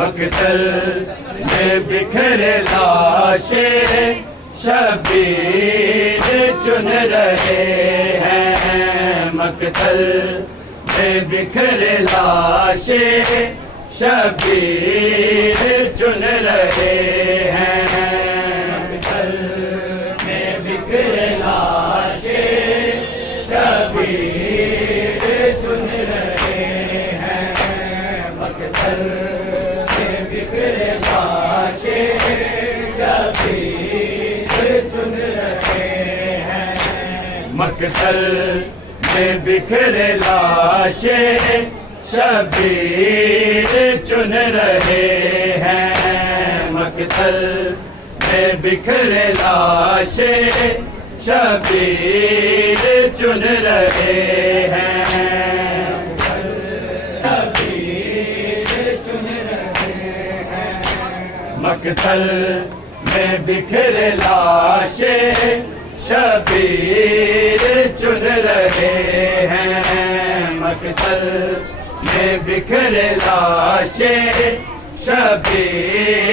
مقتل میں بکھرے لاشیں شبیر چن رہے ہیں، مقتل میں بکھرے لاشیں شبیر چن رہے ہیں، مقتل میں بکھرے لاشیں شبیر چن رہے ہیں، مقتل مقتل میں بکھرے لاشیں شبیر چن رہے ہیں، مقتل میں بکھرے لاشیں شبیر چن رہے ہیں، مقتل میں بکھرے لاشیں شبیر چن رہے ہیں، مقتل میں بکھرے لاشیں شبیر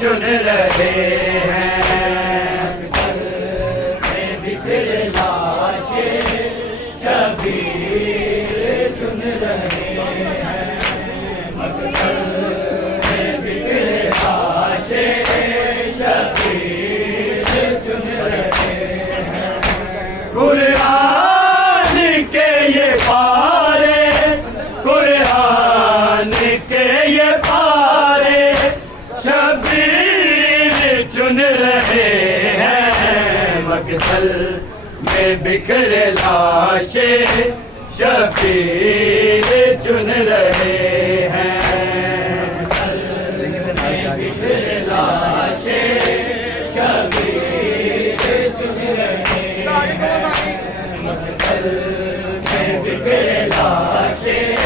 چن رہے ہیں، مقتل میں بکھرے لاشیں شبیر چن رہے ہیں، مقتل میں بکھرے لاشیں شبیر چن رہے ہیں، قرآن کے یہ پارے، قرآن کے یہ پارے شبیر چن رہے ہیں، مقتل میں بکھرے لاشیں شبیر چن رہے ہیں، مقتل میں بکھرے لاشیں شبیر چن رہے ہیں، مقتل میں بکھرے لاشیں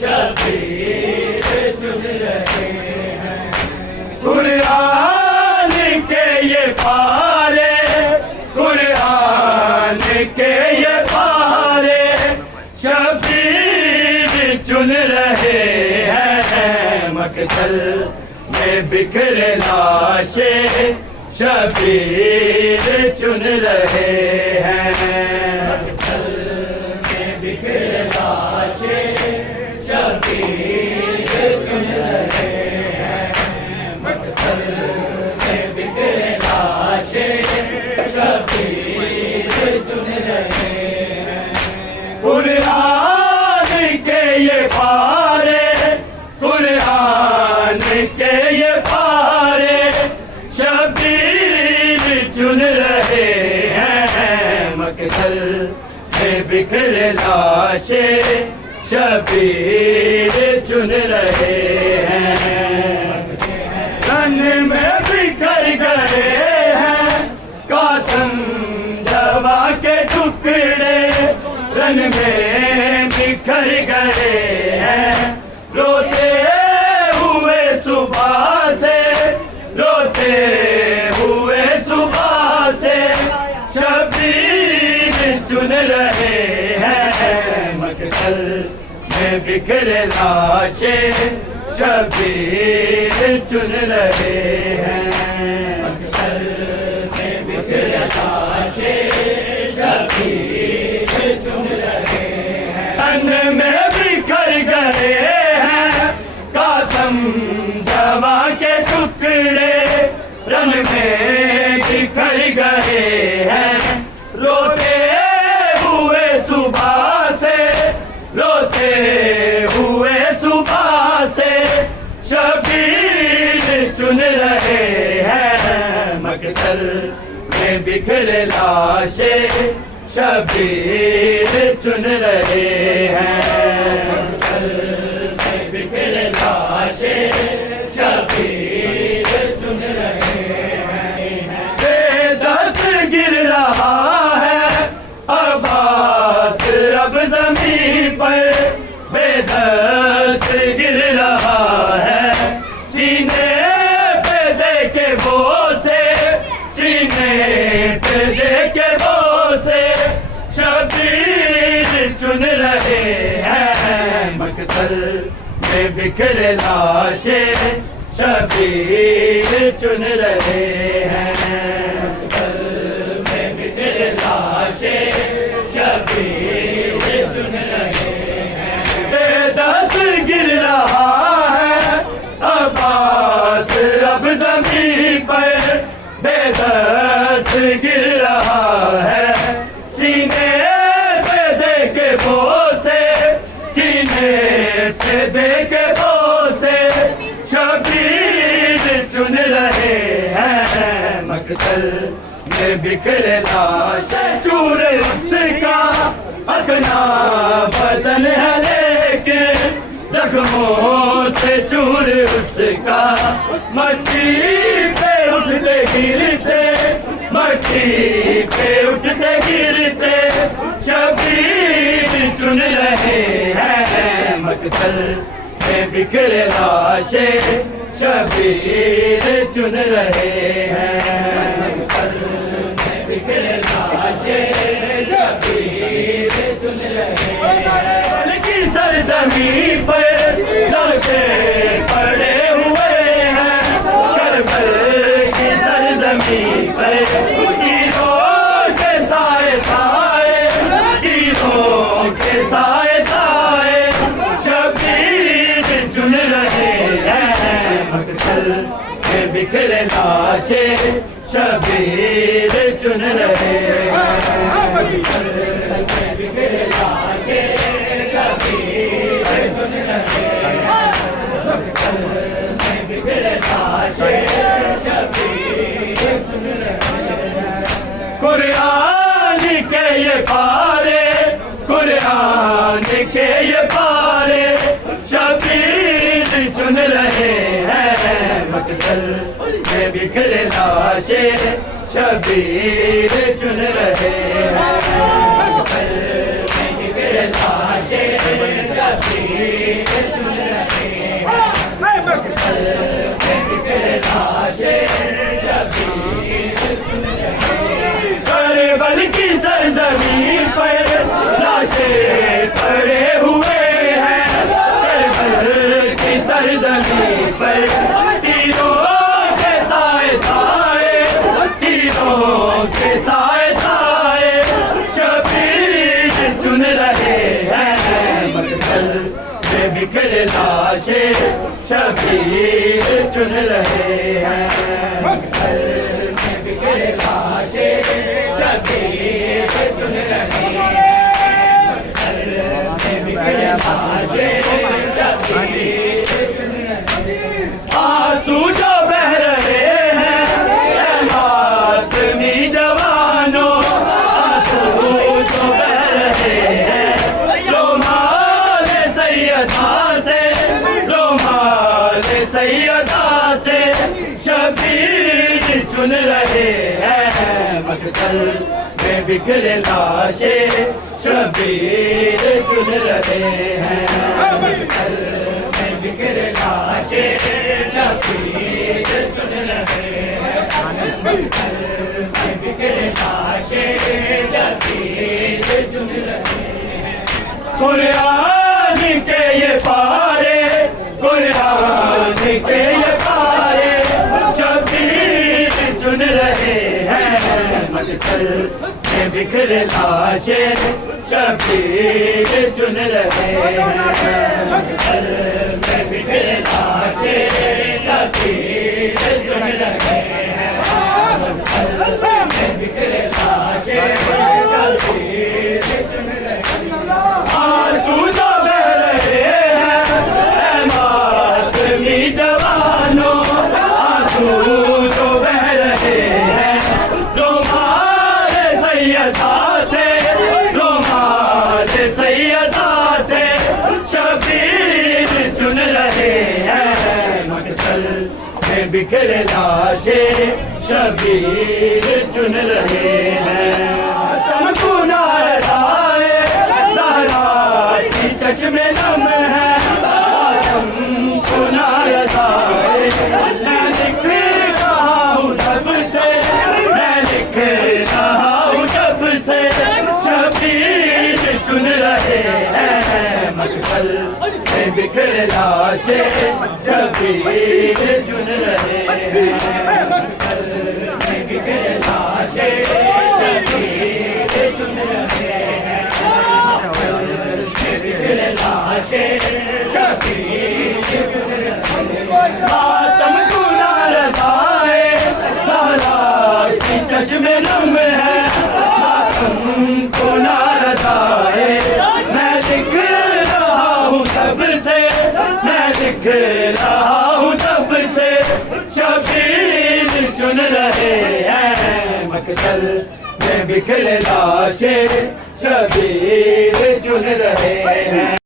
شبیر چن رہے ہیں، قرآن کے یہ پارے، قرآن کے یہ پارے شبیر چن رہے ہیں، مقتل میں بکھرے لاشیں شبیر چن رہے ہیں، مقتل میں بکھرے لاشیں شبیر چن رہے ہیں، مقتل میں بکھرے لاشیں شبیر چن رہے ہیں، قرآن کے یہ پارے، قرآن کے یہ پارے شبیر چن رہے ہیں، مقتل میں بکھرے لاشیں شبیر چن رہے ہیں، تن میں بکھر گئے ہیں قاسم جوا کے ٹکڑے، رن میں بکھر گئے ہیں، روتے ہوئے صبح سے، روتے ہوئے صبح سے شبیر چن رہے ہیں، مقتل میں بکھرے لاشیں شبیر چن رہے ہیں، مقتل میں بکھرے لاشیں شبیر چن رہے ہیں، تن میں بکھر گئے ہیں قاسم جوا کے ٹکڑے، رن میں بکھر گئے ہیں، روتے ہوئے صبح سے، روتے ہوئے صبح سے شبیر چن رہے ہیں، مقتل میں بکھرے لاشیں شبیر چن رہے ہیں، مقتل میں بکھرے لاشیں شبیر چن رہے ہیں، بے دست گر رہا ہے عباس اب زمین پر، بے دست گر رہا ہے بکھر لاشیں شبیر چن رہے ہیں مقتل میں بکھر لاشیں شبیر چن رہے ہیں بے دست گر رہا ہے عباس اب زمین پر بے دست گر رہا ہے سینے پہ دے کے بوسے سینے پہ دے کے بوسے شبیر چن رہے ہیں مقتل میں بکھر لاشیں چور اس کا اپنا بدن ہے لیکن زخموں سے چور اس کا مٹی پہ اٹھتے گرتے مٹی پہ اٹھتے گرتے شبیر چن رہے ہیں مقتل میں بکھر لاشیں شبیر چن رہے ہیں مقتل میں بکھر لاشیں شبیر چن رہے ہیں بلکہ سرزمین پر لاشیں پڑے ہوئے ہیں کربل کی سرزمین پر تیروں کے سائے سائے تیروں کے سائے سائے شبیر چن رہے ہیں مقتل میں بکھر لاشیں شبیر چن رہے ہیں مقتل میں بکھر لاشیں شبیر چن رہے ہیں مقتل میں بکھر لاشیں شبیر چن رہے ہیں قرآن کے یہ پارے قرآن کے یہ پارے شبیر چن رہے ہیں مقتل میں بکھر لاشیں شبیر چن رہے ہیں مقتل میں بکھر لاشیں شبیر چن رہے ہیں مقتل میں بکھر لاشیں شبیر چن رہے ہیں کربل کی سرزمین پر لاشیں پڑے ہوئے ہیں کربل کی سرزمین پر تیروں کے سائے سائے تیروں کے سائے سائے شبیر چن رہے ہیں مقتل میں بکھر لاشیں شبیر چن رہے ہیں مقتل میں بکھر لاشیں شبیر چن رہے ہیں مقتل میں بکھر لاشیں شبیر چن رہے ہیں آنسو جو بہ رہے ہیں اے ماتمی جوانوں آنسو جو بہ رہے ہیں رومال سیدہ سے رومال سیدہ سے شبیر چن رہے ہیں مقتل میں بکھر لاشیں شبیر چن رہے ہیں مقتل میں بکھر لاشیں شبیر چن رہے ہیں مقتل میں بکھر لاشیں شبیر چن رہے ہیں قرآن کے یہ پارے قرآن کے یہ پارے شبیر چن رہے ہیں مقتل میں بکھر لاشیں شبیر چن رہے ہیں مقتل میں بکھر لاشیں شبیر چن رہے ہیں مقتل میں بکھر لاشیں شبیر چن رہے ہیں آنسو جو بہ رہے ہیں اے ماتمی جوانوں آنسو جو بہ رہے ہیں رومال سیدہ سے رومال سیدہ سے شبیر چن رہے ہیں مقتل میں بکھر لاشیں شبیر چن رہے ہیں تم کو نارائے زہرا کی چشم نم ہے تم کو نارائے میں لکھ رہا ہوں جب سے میں لکھ رہا ہوں جب سے شبیر چن رہے ہیں مقتل میں بکھر لاشیں شبیر چن رہے ہیں مقتل میں بکھرے لاشیں شبیر چن رہے ہیں مقتل میں بکھرے لاشیں شبیر چن رہے ہیں ماتم کو نہ رسائے سالار کی چشم نم ہے ماتم کو نہ رسائے میں دکھ رہا ہوں سب سے میں دکھ رہا ہوں سب سے شبیر چن رہے ہیں مقتل میں بکھرے لاشیں شبیر چن رہے ہیں